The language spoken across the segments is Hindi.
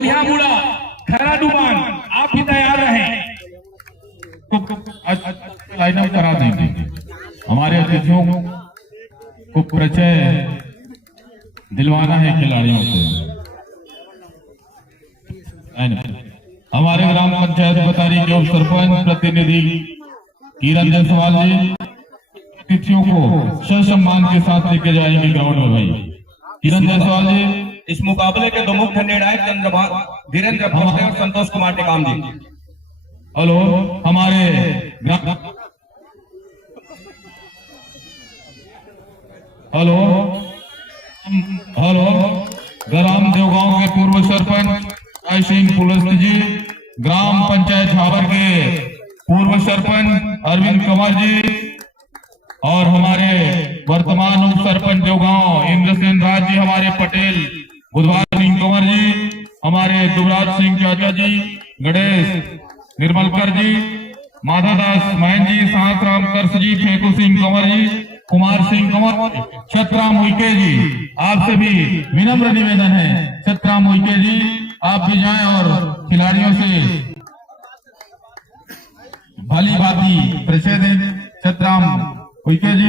मुड़ा खराडूबान आप भी तैयार रहें तो लाइनअप करा देंगे। हमारे अतिथियों को परिचय दिलवाना है खिलाड़ियों को। हमारे ग्राम पंचायत बतारी के उप सरपंच प्रतिनिधि किरण जायसवाल जी अतिथियों को सम्मान के साथ लेके जाएंगे ग्राउंड में। भाई किरण जायसवाल जी। इस मुकाबले के दो मुख्य निर्णायक धीरेन्द्र भोसले और संतोष कुमार टेकाम जी। हेलो हमारे हेलो हेलो ग्राम देवगांव के पूर्व सरपंच राय सिंह पुलस्त जी, ग्राम पंचायत झाबर के पूर्व सरपंच अरविंद कंवर जी और हमारे वर्तमान उप सरपंच देवगांव इंद्रसेन राज जी, हमारे पटेल बुधवार सिंह कंवर जी, हमारे दुबराज सिंह चाचा जी, गणेश निर्मलकर जी, माधवदास महन जी, साहतराम कर्स जी, फेकू सिंह कंवर जी, कुमार सिंह कंवर, छतराम उइके जी, आपसे भी विनम्र निवेदन है छतराम उइके जी आप भी जाएं और खिलाड़ियों से भली भांति परिचय दें। छतराम उइके जी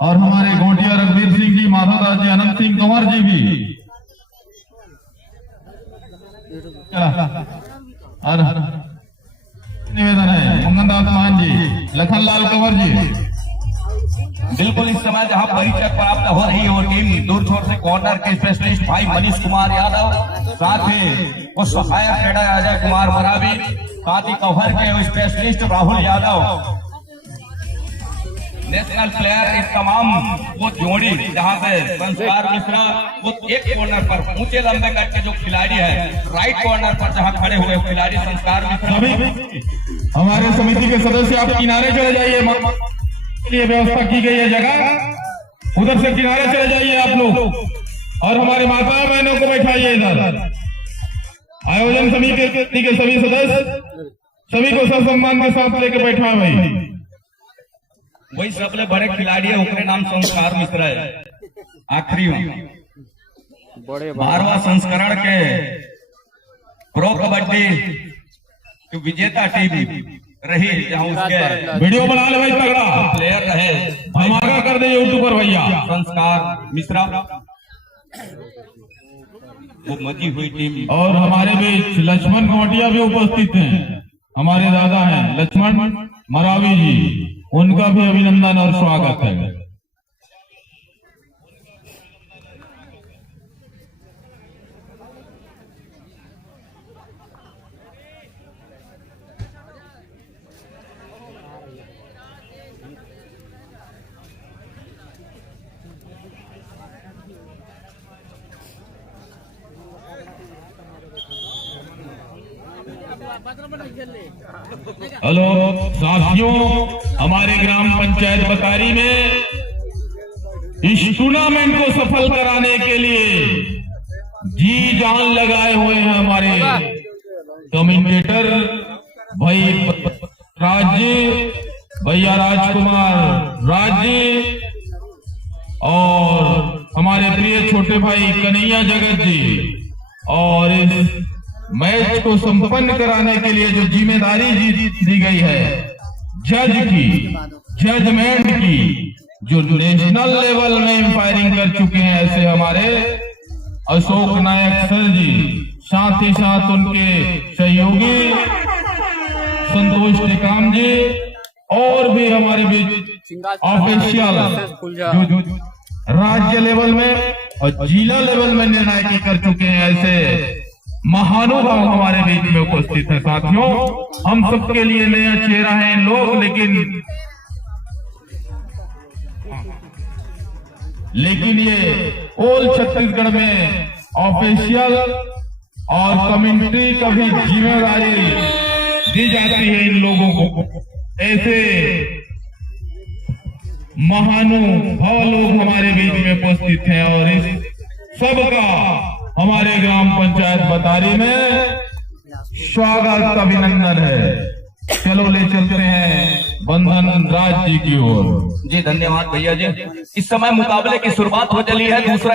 और हमारे गोटिया रघुवीर सिंह जी, माधवदास जी, अनंत सिंह कंवर जी भी और निवेदन है मंगनदास मान जी, लखनलाल कंवर जी। बिल्कुल इस समय जहां परिचय प्राप्त हो रही है वो टीम दूर छोर से कॉर्नर के स्पेशलिस्ट भाई मनीष कुमार यादव, साथ ही वो सहायक कैडर अजय कुमार मरावी, साथ ही कवर के specialist Rahul Yadav, national player इस तमाम वो जोड़ी जहां पे संस्कार मिश्रा वो एक कॉर्नर पर ऊंचे लंबे कट के जो खिलाड़ी है राइट कॉर्नर पर जहां खड़े हुए खिलाड़ी संस्कार मिश्रा। हमारे समिति के सदस्य आप किनारे चले जाइए, लिए व्यवस्था की गई है जगह, उधर से किनारे चले जाइए आप लोग और हमारे माता बहनों को बैठाइए इधर। आयोजन समिति के सभी सदस्य सभी को सम्मान के साथ लेकर बैठा है। भाई वही सबसे बड़े खिलाड़ी है उनके नाम संस्कार मिश्रा है। आखिरी 12वां संस्करण के प्रो कबड्डी विजेता टीम रही जहां उसके वीडियो बना ले भाई तगड़ा प्लेयर रहे धमाका कर दे यूट्यूब पर भैया। संस्कार मिश्रा वो मची हुई टीम और हमारे बीच लक्ष्मण घोटिया भी उपस्थित हैं, हमारे दादा हैं लक्ष्मण मरावी जी, उनका भी अभिनंदन और स्वागत है। हेलो साथियों, हमारे ग्राम पंचायत बतारी में इस टूर्नामेंट को सफल कराने के लिए जी जान लगाए हुए हैं हमारे कमेंटेटर भाई राज्य भैया राजकुमार राज्य और हमारे प्रिय छोटे भाई कन्हैया जगत जी, और इस मैच को संपन्न कराने के लिए जो जिम्मेदारी दी गई है जज की, जजमेंट की, जो नेशनल लेवल में एम्पायरिंग कर चुके हैं ऐसे हमारे अशोक नायक सर जी, साथ ही साथ उनके सहयोगी संतोष टेकाम जी और भी हमारे बीच ऑफिशियल जो राज्य लेवल में और जिला लेवल में निर्णय कर चुके हैं ऐसे महानुभाव हमारे बीच में उपस्थित है। साथियों, हम सबके लिए नया चेहरा है लोग, लेकिन ये ऑल छत्तीसगढ़ में ऑफिशियल और कमेंट्री का भी जिम्मेदारी दी जाती है इन लोगों को। ऐसे महानुभाव लोग हमारे बीच में उपस्थित हैं और इस सबका हमारे ग्राम पंचायत बतारी में स्वागत अभिनंदन है। चलो ले चलते हैं बंधन राज जी की ओर। जी धन्यवाद भैया जी। इस समय मुकाबले की शुरुआत हो चली है। दूसरा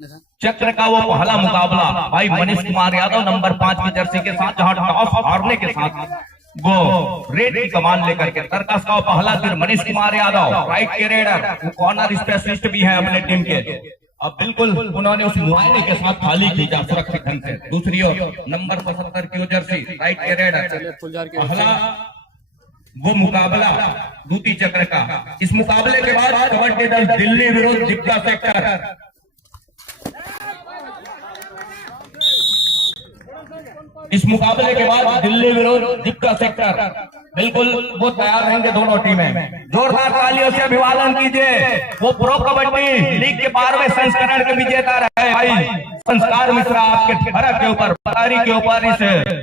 चक्र का वो पहला मुकाबला भाई मनीष कुमार यादव नंबर 5 की जर्सी के साथ, जहां टॉस हारने के साथ वो रेड की कमान लेकर के तर्कस का पहला तीर मनीष कुमार यादव राइट के रेडर, कॉर्नर स्पेशलिस्ट भी है अपने टीम के। अब बिल्कुल उन्होंने उस मुआयने के साथ खाली खींचा सुरक्षित ढंग से। दूसरी ओर नंबर 75 की जर्सी राइट के रेडर, पहला वो मुकाबला दूती चक्र का। इस मुकाबले के बाद कबड्डी दल दिल्ली विरुद्ध दीपका सेक्टर, इस मुकाबले के बाद दिल्ली विरुद्ध दीपका सेक्टर, बिल्कुल वो तैयार रहेंगे दोनों टीमें। जोरदार तालियों से अभिवादन कीजिए वो प्रो कबड्डी लीग के 12वें संस्करण के विजेता रहे भाई संस्कार मिश्रा, आपके ठहरक के ऊपर पतारी के ऊपर इस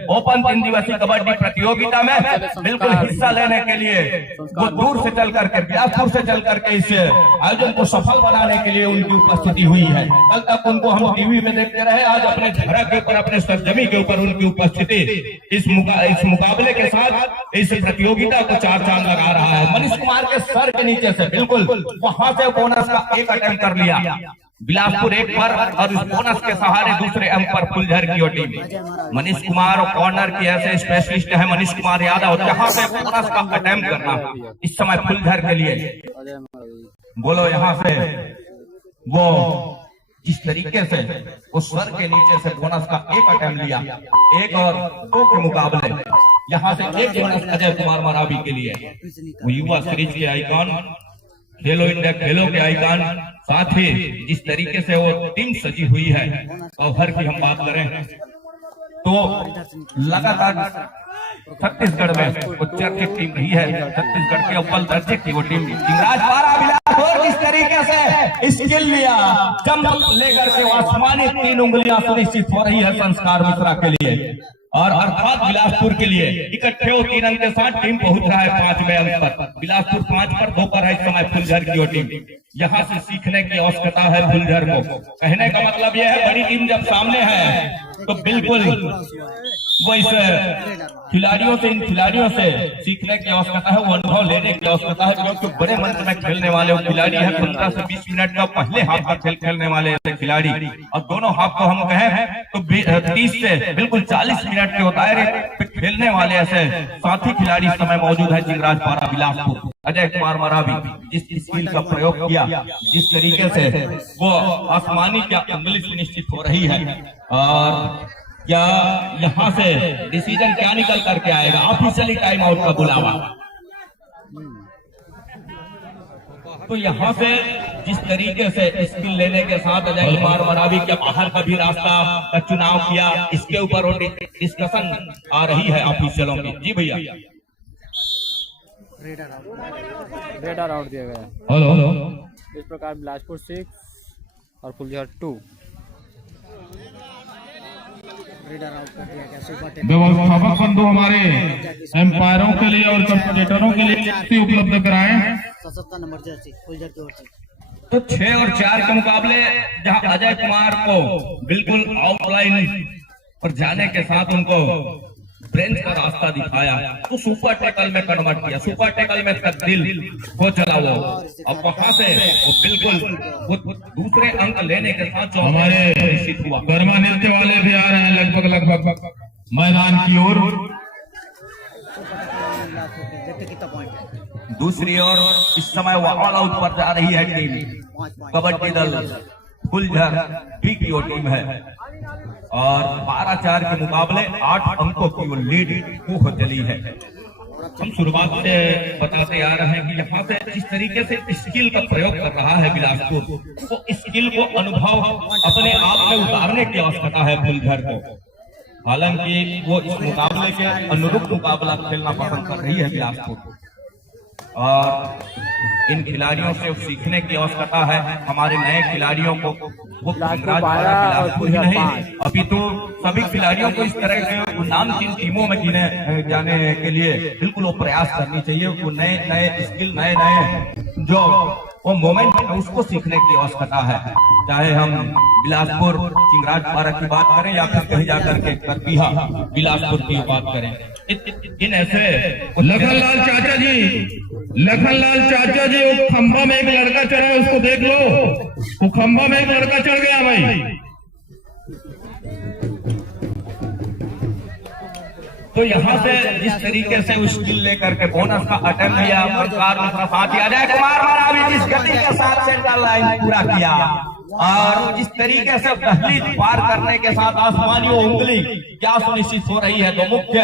ओपन 3 दिवसीय कबड्डी प्रतियोगिता में बिल्कुल हिस्सा लेने के लिए वो दूर से चल करके बिलासपुर से चल करके इस आयोजन को सफल बनाने के लिए उनकी उपस्थिति हुई है। कल तक उनको हम टीवी में देखते रहे, आज अपने ठहरक के ऊपर अपने सरजमी के ऊपर उनकी उपस्थिति इस मुकाबले के साथ इस प्रतियोगिता को 4 चांद लगा रहा है। मनीष कुमार के सर के नीचे से बिल्कुल वहां से बोनस का एक अटेम्प्ट कर लिया बिलासपुर एक पर, और इस बोनस के सहारे दूसरे अंक पर फुलझर की टीम। मनीष कुमार कॉर्नर की ऐसे स्पेशलिस्ट है मनीष कुमार यादव, जहां से बोनस का अटेम्प्ट करना इस समय फुलझर के लिए। बोलो यहाँ से वो जिस तरीके से उस स्वर के नीचे से बोनस का एक अटेम्प्ट लिया, 1 और 2 के मुकाबले यहाँ से एक बोनस अजय कुमार मरावी के लिए। वो युवा सीरीज के आइकॉन, खेलो इंडिया खेलों के आइकॉन, साथ ही जिस तरीके से वो टीम सजी हुई है कवर की हम बात करें तो लगातार छत्तीसगढ़ में वो चर्चित टीम रही है। छत्तीसगढ़ के अव्वल दर्जे की वो टीम चिंगराज पारा बिलासपुर जिस तरीके से स्किल लिया, जंप लेकर के आसमानी 3 उंगलियां सुनिश्चित हो रही है संस्कार मिश्रा के लिए, और अर्थात बिलासपुर के लिए इकट्ठे हो 3 अंक के साथ टीम पहुंच रहा है 5वें अंक पर। बिलासपुर 5 पर 2 पर है इस समय फुलझर की वो टीम। यहाँ से सीखने की आवश्यकता है फुलझर को। कहने का मतलब यह है बड़ी टीम जब सामने है तो बिल्कुल वो इस खिलाड़ियों से, इन खिलाड़ियों से सीखने की आवश्यकता है, वो अनुभव लेने की आवश्यकता है, क्योंकि बड़े मंच में खेलने वाले वो खिलाड़ी है। 15 से 20 मिनट का पहले हाफ का खेल खेलने वाले ऐसे खिलाड़ी, और दोनों हाफ को हम कहें तो 30 से बिल्कुल 40 मिनट के दायरे पे खेलने वाले ऐसे साथी खिलाड़ी इस समय मौजूद है चिंगराज पारा बिलासपुर। अजय कुमार मरावी जिस स्किल का प्रयोग किया, जिस तरीके से वो आसमानी क्या उंगली सुनिश्चित हो रही है, और क्या यहाँ से डिसीजन क्या निकल करके आएगा, ऑफिशियली टाइम आउट का बुलावा। तो यहाँ से जिस तरीके से स्किल लेने के साथ अजय कुमार मरावी के बाहर का भी रास्ता का चुनाव किया, इसके ऊपर डिस्कशन आ रही है ऑफिशियलों की। जी भैया, रेडर आउट दिया गया। हेलो, इस प्रकार बिलासपुर 6 और फुलझर 2 व्यवस्थापक बंधु हमारे एम्पायरों के लिए और कमेंटेटरों के लिए उपलब्ध कराएं। 77 नंबर जर्सी फुलझर की ओर से। तो 6 और 4 के मुकाबले जहां अजय कुमार को बिल्कुल आउटलाइन पर जाने के साथ उनको ब्रेंच का रास्ता दिखाया, तो सुपर टैकल में कन्वर्ट किया, सुपर टैकल में तब्दील हो चला वो। अब वहां से वो बिल्कुल वो दूसरे अंक लेने के साथ हमारे निश्चित हुआ। गरमा नृत्य वाले भी आ रहे हैं लगभग मैदान की ओर। दूसरी ओर इस समय वो ऑल आउट पर जा रही है टीम कबड्डी दल फुलझर डी की वो टीम है, और 12-4 के मुकाबले 8 अंकों की वो लीड हो चली है। हम शुरुआत से बताते आ रहे हैं कि यहाँ से जिस तरीके से स्किल का प्रयोग कर रहा है बिलासपुर, वो स्किल को अनुभव अपने आप में उतारने की आवश्यकता है फुलझर को। हालांकि वो इस मुकाबले के अनुरूप मुकाबला खेलना पसंद कर रही है बिलासपुर, और इन खिलाड़ियों से सीखने की आवश्यकता है। हमारे नए खिलाड़ियों को वो चिंगराज पारा बिलासपुर ही नहीं, अभी तो सभी खिलाड़ियों को इस तरह के नामचीन टीमों में गिने जाने के लिए बिल्कुल वो प्रयास करनी चाहिए। वो नए स्किल, नए जो वो मोमेंट है उसको सीखने की आवश्यकता है। चाहे हम बिलासपुर चिंगराज पारा की बात करें या फिर कहीं जाकर के बिलासपुर की बात करें। इन ऐसे लखनलाल चाचा जी वो खंभा में एक लड़का चढ़ा है, उसको देख लो, वो खंभा में एक लड़का चढ़ गया भाई। तो यहाँ से जिस तरीके से उस स्किल लेकर के बोनस का अटेम्प्ट किया, सरकार ने साथ दिया, अजय कुमार मरावी जिस गति के साथ सेंटर लाइन पूरा किया और जिस तरीके से दहलीज पार करने के साथ आसमानी उंगली क्या सुनिश्चित हो रही है, तो मुख्य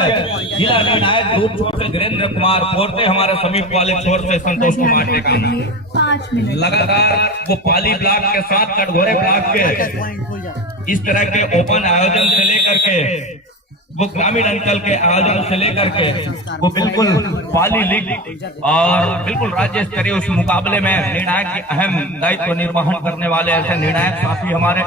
जिला निर्णायक दूर छोर से वीरेंद्र कुमार, फोरते हमारे समीप वाले छोर से संतोष कुमार टेकाना, लगातार वो पाली ब्लॉक के साथ कटघोरे ब्लॉक के इस तरह के ओपन आयोजन से लेकर के वो ग्रामीण अंचल के आयोजन से लेकर के वो बिल्कुल पाली लीग और बिल्कुल राज्य स्तरीय उस मुकाबले में निर्णायक की अहम दायित्व निर्वहन करने वाले ऐसे निर्णायक साथी हमारे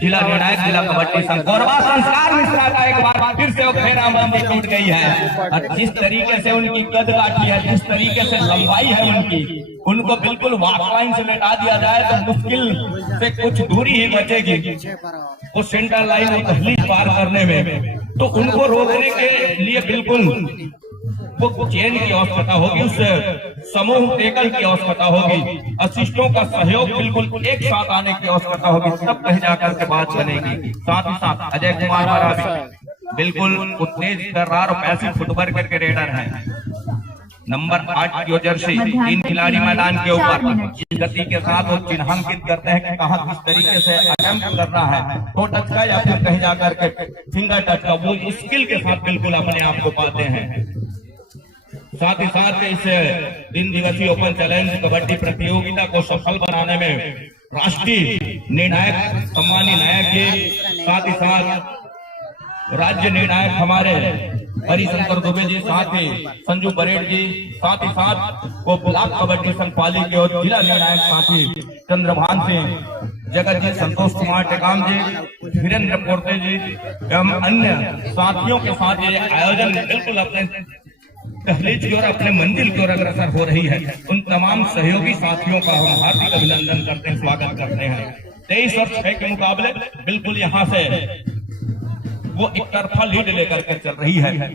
जिला निर्णायक जिला कबड्डी संघ गौरवा संस्कार मिश्रा का एक बार फिर से वो घेराबंदी टूट गई है और जिस तरीके से उनकी कद काठी है, जिस तरीके से लंबाई है उनकी, उनको बिल्कुल वाकलाइन से लेटा दिया जाए तो मुश्किल से कुछ दूरी ही बचेगी वो सेंटर लाइन और दहलीज पार करने में। तो उनको रोकने के लिए बिल्कुल वो चेन की आवश्यकता होगी, उस समूह टेकल की आवश्यकता होगी, असिस्टों का सहयोग बिल्कुल एक साथ आने की आवश्यकता होगी, तब कहीं जाकर के बात बनेगी। साथ ही साथ अजय कुमार मरावी बिल्कुल तेज तर्रार और पैसिव फुटवर्क के रेडर हैं। नंबर 8 की जर्सी 3 खिलाड़ी मैदान के ऊपर जिस गति के साथ वो चिन्हांकित करते हैं कि कहाँ किस तरीके से अटेम्प्ट करना है, तो टच का या फिर कहीं जाकर के फिंगर टच का, वो स्किल के साथ बिल्कुल अपने आप को पाते हैं। साथ ही साथ इस 3 दिवसीय ओपन चैलेंज कबड्डी प्रतियोगिता को सफल बनाने में राष्ट्रीय निर्णायक सम्मानी नायक जी, साथ ही साथ राज्य निर्णायक हमारे हरिशंकर दुबे जी, साथ ही संजू परेड जी, साथ ही साथ वो ब्लॉक कबड्डी संघ पाली के और जिला निर्णायक साथी चंद्रभान सिंह, जगत जी, संतोष कुमार टेकाम जी, वीरेंद्र पोर्ते जी एवं अन्य साथियों के साथ ये आयोजन बिल्कुल अपने दहलीज की ओर, अपने मंजिल की ओर अग्रसर हो रही है। उन तमाम सहयोगी साथियों का हम हार्दिक अभिनंदन करते हैं, स्वागत करते हैं। 23 और 6 के मुकाबले बिल्कुल यहाँ से वो एक तरफा लीड लेकर के चल रही है।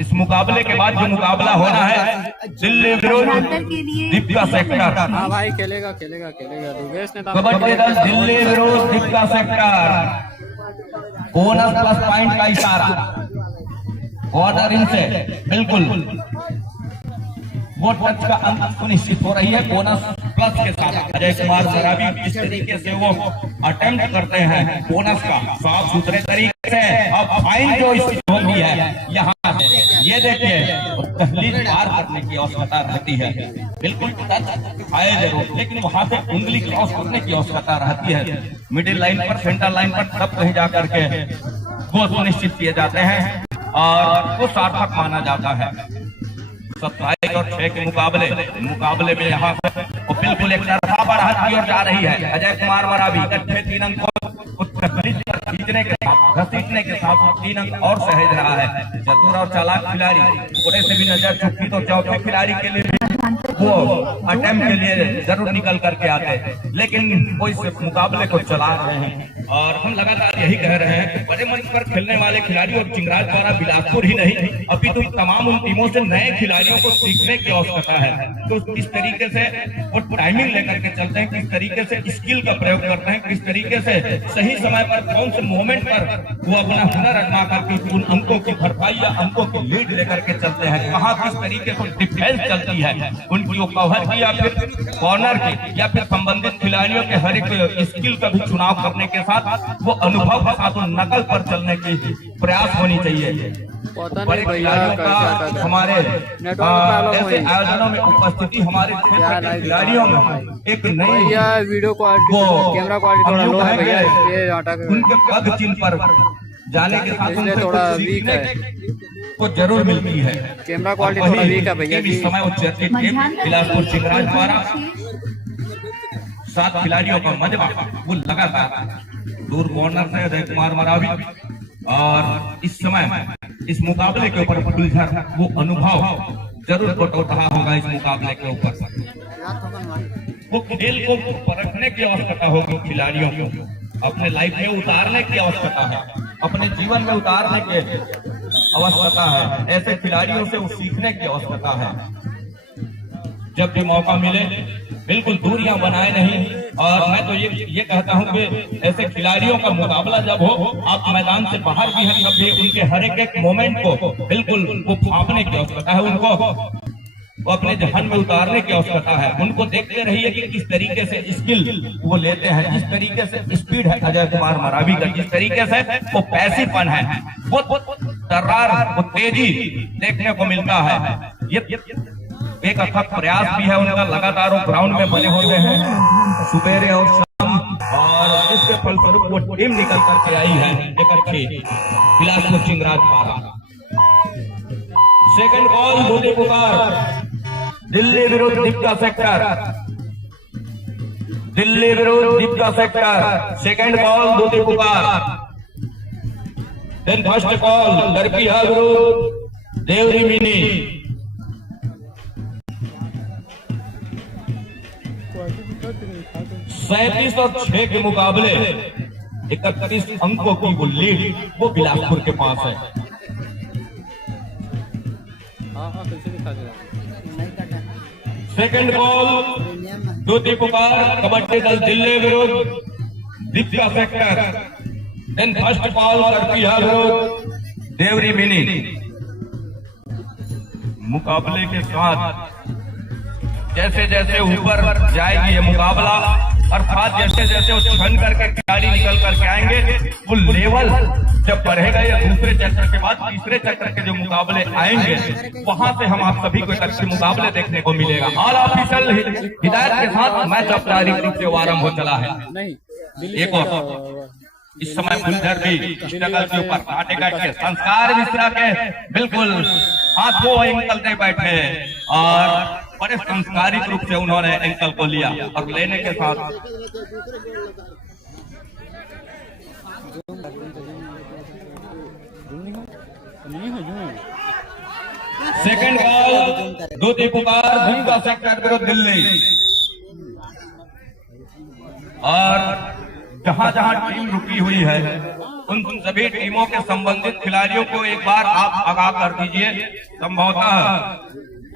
इस मुकाबले के बाद जो मुकाबला होना है दिल्ली विरोध दीपिका सेक्टर, हाँ भाई खेलेगा खेलेगा खेलेगा कबड्डी दल दिल्ली विरोध Deepika sector, bonus plus point का इशारा, ऑर्डर इनसे बिल्कुल वो टच का अंक सुनिश्चित हो रही है बोनस प्लस के साथ। अजय कुमार मरावी किस तरीके से वो अटेम्प्ट करते हैं बोनस का साफ सुथरे तरीके से, अब फाइन जो स्थिति होगी है यहाँ ये देखिए दहलीज पार करने की आवश्यकता रहती है, बिल्कुल आए जरूर, लेकिन वहां से उंगली क्रॉस करने की आवश्यकता रहती है। मिडिल लाइन पर, सेंटर लाइन पर तब कहीं जाकर के वो सुनिश्चित किए जाते हैं और वो सार्थक माना जाता है। 27 और 6 के मुकाबले में यहाँ से वो बिल्कुल एक तरफा बढ़त की ओर जा रही है। अजय कुमार मरावी इकट्ठे 3 अंक को खींचने के साथ, घसीटने के साथ 3 अंक और सहेज रहा है। चतुर और चालाक खिलाड़ी थोड़े से भी नजर चुकी तो चौथे खिलाड़ी के लिए वो अटेम्प्ट के लिए जरूर निकल करके आते हैं, लेकिन वो इस मुकाबले को चला रहे हैं और हम लगातार यही कह रहे हैं कि बड़े मंच पर खेलने वाले खिलाड़ी और चिंगराज द्वारा बिलासपुर ही नहीं, अभी तो तमाम उन टीमों से नए खिलाड़ियों को सीखने की आवश्यकता है। तो किस तरीके से वो टाइमिंग लेकर के चलते हैं, किस तरीके से स्किल का प्रयोग करते हैं, किस तरीके से सही समय पर कौन से मोमेंट पर वो अपना हुनर आजमा करके उन अंकों की भरपाई या अंकों की लीड लेकर के चलते हैं, कहाँ किस तरीके से डिफेंस चलती है उनकी, वो कवर की या फिर कॉर्नर की या फिर संबंधित खिलाड़ियों के हर एक स्किल का भी चुनाव करने के साथ वो अनुभव के साथ नकल पर चलने की प्रयास होनी चाहिए। बड़े खिलाड़ियों का हमारे ऐसे आयोजनों में उपस्थिति हमारे क्षेत्र के खिलाड़ियों में एक नई वीडियो क्वालिटी, कैमरा क्वालिटी थोड़ा लो है भैया, ये उनके पद चिन्ह पर जाने के साथ उनसे थोड़ा वीक है, को जरूर मिलती है। कैमरा क्वालिटी थोड़ा वीक है भैया जी। इस समय उच्चर्चित बिलासपुर चिंगराज द्वारा 7 खिलाड़ियों का मजबा वो लगातार दूर कॉर्नर से अजय कुमार मरावी और इस समय इस मुकाबले के ऊपर फुलझर वो अनुभव जरूर बटोर रहा होगा। इस मुकाबले के ऊपर वो खेल को परखने की आवश्यकता होगी, खिलाड़ियों को अपने लाइफ में उतारने की आवश्यकता है, अपने जीवन में उतारने के आवश्यकता है, ऐसे खिलाड़ियों से वो सीखने की आवश्यकता है। जब भी मौका मिले बिल्कुल दूरियां बनाए नहीं। और मैं तो ये कहता हूं कि ऐसे खिलाड़ियों का मुकाबला जब हो, आप मैदान से बाहर भी हैं, तब भी उनके हर एक मोमेंट को बिल्कुल वो भांपने की आवश्यकता है, उनको वो अपने जहन में उतारने की आवश्यकता है। उनको देखते रहिए कि किस तरीके से स्किल वो लेते हैं, जिस तरीके से स्पीड है अजय कुमार मरावी का, जिस तरीके से वो पैसिवपन है, वो तर्रार, वो तेजी देखने को मिलता है। ये एक अथक प्रयास भी है उनका, लगातार वो ग्राउंड में बने होते हैं सुबेरे और शाम, और इसके फलस्वरूप वो टीम निकल करके आई है एक अच्छी बिलासपुर चिंगराज पारा। सेकंड बॉल दूसरी पुकार, दिल्ली विरुद्ध दीपिका सेक्टर, दिल्ली विरुद्ध दीपिका सेक्टर। सेकंड बॉल दूसरी पुकार। देन फर्स्ट बॉल दरपिया विरुद्ध देवरी मिनी। 37 और 6 के मुकाबले 31 अंकों की वो लीड वो बिलासपुर के पास है। सेकंड बॉल दूसरी पुकार, कबड्डी दल दिल्ली विरुद्ध Deepika sector. Then first ball दरपिया विरुद्ध देवरी मिनी। मुकाबले के साथ जैसे जैसे ऊपर जाएगी ये मुकाबला, अर्थात जैसे जैसे वो छन करके खिलाड़ी निकल करके आएंगे, वो लेवल जब बढ़ेगा, या दूसरे चक्र के बाद तीसरे चक्र के जो मुकाबले आएंगे, वहां से हम आप सभी को एक अच्छे मुकाबले देखने को मिलेगा। ऑल ऑफिशियल हिदायत के साथ मैच औपचारिक रूप से आरंभ हो चला है। एक और इस समय फुलझर भी स्ट्रगल के ऊपर कांटे काट के संस्कार मिश्रा के बिल्कुल हाथों एंकल पे बैठे, और बड़े संस्कारिक रूप से उन्होंने एंकल को लिया, और लेने के साथ सेकंड बॉल दूसरी पुकार, दीपिका सेक्टर विरुद्ध दिल्ली। और जहां जहां टीम रुकी हुई है, उन सभी टीमों के संबंधित खिलाड़ियों को एक बार आप आगाह कर दीजिए। संभवतः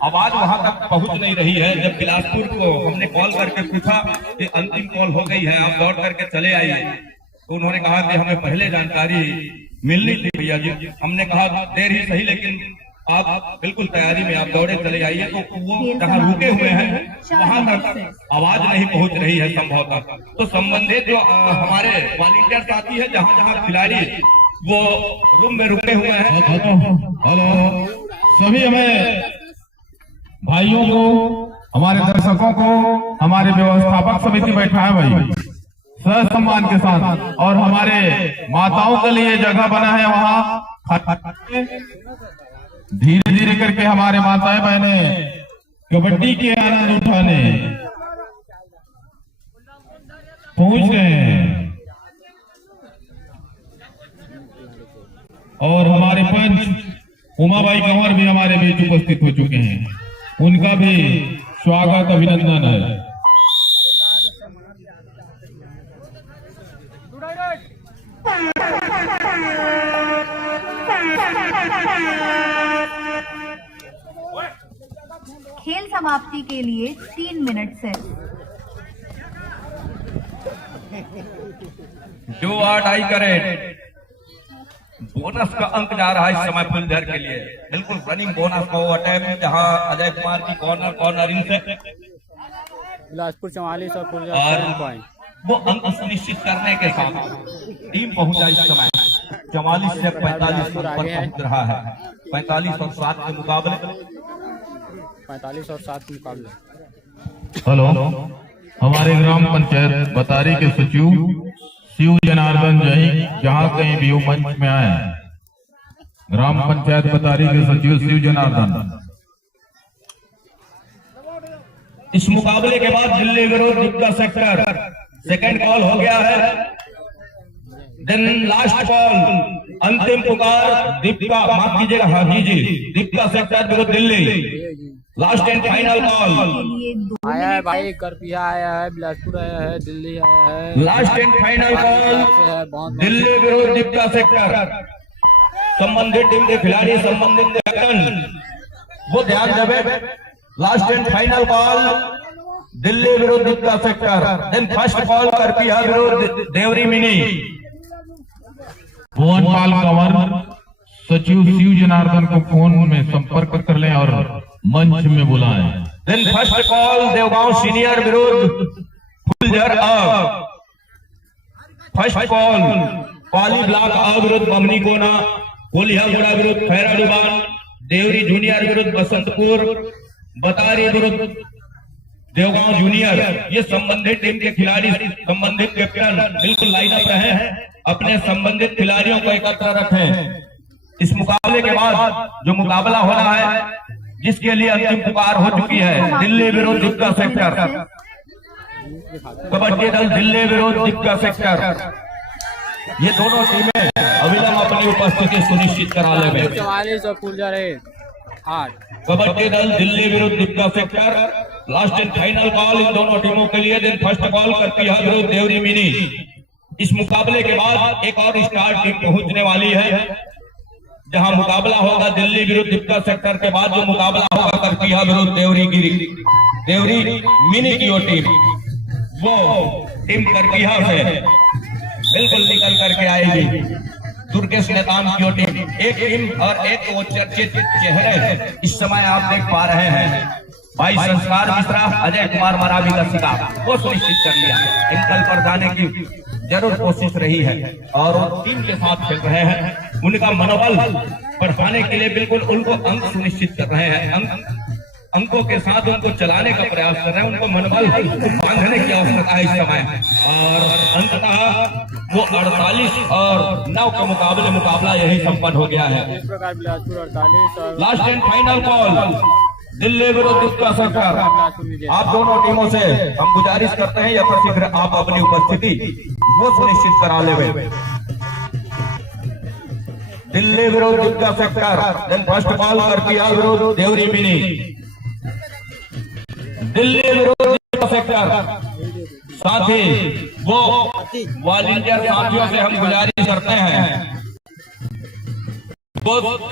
आवाज वहां तक पहुंच नहीं रही है। जब बिलासपुर को हमने कॉल करके पूछा कि अंतिम कॉल हो गई है, आप दौड़ करके चले आइए, तो उन्होंने कहा कि हमें पहले जानकारी मिलनी थी भैया जी। हमने कहा देर ही सही, लेकिन आप बिल्कुल तैयारी में आप दौड़े चले आइए। तो वो जहाँ रुके हुए हैं वहां तक आवाज नहीं पहुंच रही है संभवतः। तो संबंधित जो हमारे वॉलंटियर साथी है, जहाँ जहाँ खिलाड़ी वो रूम में रुके हुए हैं, हेलो सभी हमें भाइयों को, हमारे दर्शकों को, हमारे व्यवस्थापक समिति बैठा है भाई सह सम्मान के साथ, और हमारे माताओं के लिए जगह बना है वहाँ। धीरे धीरे करके हमारे माताएं बहनें कबड्डी के आनंद उठाने पहुंच गए हैं, और हमारे पंच उमाबाई कंवर भी हमारे बीच उपस्थित हो चुके हैं। उनका भी स्वागत अभिनंदन है। खेल समाप्ति के लिए 3 मिनट से जो आई करे बोनस का अंक जा रहा है इस समय फुलझर के लिए, बिल्कुल रनिंग बोनस का वो अटैम्प्ट, जहां अजय कुमार की कॉर्नर इनसे बिलासपुर 44 और फुलझर पॉइंट, वो अंक सुनिश्चित करने के साथ टीम पहुंचा इस समय 44 से 45 पर पहुंच रहा है। 45 और 7 के मुकाबले 45 और 7 के मुकाबले। हेलो, हमारे ग्राम पंचायत बतारी के सचिव शिव जनार्दन जही जहाँ कहीं भी मंच में आए। ग्राम पंचायत बतारी के सचिव शिव जनार्दन। इस मुकाबले के बाद दिल्ली विरुद्ध दीपिका सेक्टर, सेकंड कॉल हो गया है। देन लास्ट कॉल, अंतिम पुकार दीपिका, माफ कीजिएगा, हाँ जी, दीपिका सेक्टर विरुद्ध Delhi, last and final call. आया है भाई, करपिया आया है, बिलासपुर आया है, दिल्ली आया है। Last and final call, Delhi विरुद्ध दीपिका सेक्टर, संबंधित टीम के खिलाड़ी, संबंधित कैप्टन वो ध्यान देवे। Last and final call Delhi विरुद्ध Deepka sector, then first call करपिया विरुद्ध देवरी मिनी। भुवनपाल कंवर सचिव शिव जनार्दन को फोन में संपर्क कर लें और मंच में बुलाएं। Then first call Devgaon senior विरुद्ध फुलझर अ। फर्स्ट कॉल पाली ब्लॉक अ विरुद्ध बमनी कोना, कोलियागुड़ा विरुद्ध खैरा डुबान, देवरी जूनियर विरुद्ध बसंतपुर, बतारी विरुद्ध देवगांव जूनियर। ये संबंधित टीम के खिलाड़ी, संबंधित कैप्टन बिल्कुल लाइन अप रहे हैं, अपने संबंधित खिलाड़ियों को एकत्र रखें। इस मुकाबले के बाद जो मुकाबला हो रहा है, जिसके लिए अंतिम पुकार हो चुकी है, दिल्ली विरुद्ध दीपका सेक्टर, कबड्डी दल दिल्ली विरुद्ध दीपका सेक्टर। ये दोनों टीमें अविलंब अपनी उपस्थिति सुनिश्चित करा ले। 44 और फुलझर 8। कबड्डी दल दिल्ली विरुद्ध Deepka sector, last and final call in दोनों टीमों के लिए। दिन फर्स्ट कॉल करती है विरुद्ध देवरी मिनी। इस मुकाबले के बाद एक और स्टार टीम पहुंचने वाली है, जहां मुकाबला होगा दिल्ली विरुद्ध दीपका सेक्टर के बाद जो मुकाबला होगा करती है विरुद्ध देवरी मिनी की वो टीम, वो टीम करकिया से बिल्कुल निकल करके आएगी। दुर्गेश नेताम की वो टीम, एक टीम और एक वो चर्चित चेहरे इस समय आप देख पा रहे हैं। भाई संस्कार मिश्रा, अजय कुमार मरावी का शिकार वो सुनिश्चित कर लिया। इंकल पर जाने की जरूर कोशिश रही है और वो टीम के साथ खेल रहे हैं। उनका मनोबल बढ़ाने के लिए बिल्कुल उनको अंक सुनिश्चित कर रहे हैं, अंकों के साथ उनको चलाने का प्रयास कर रहे हैं। उनको मनोबल बांधने की आवश्यकता है इस समय। और अंततः वो 48 और 9 के मुकाबला यही संपन्न हो गया है। इस प्रकार बिलासपुर 48 और last and final call Delhi विरुद्ध दीपका सेक्टर। आप दोनों टीमों से हम गुजारिश करते हैं यथाशीघ्र आप अपनी उपस्थिति वो सुनिश्चित करा ले। दिल्ली विरुद्ध Deepka sector, then first call करपिया विरुद्ध देवरी मिनी। दिल्ली विरुद्ध दीपका सेक्टर, साथ ही वो वॉलंटियर साथियों से हम गुजारिश करते हैं वो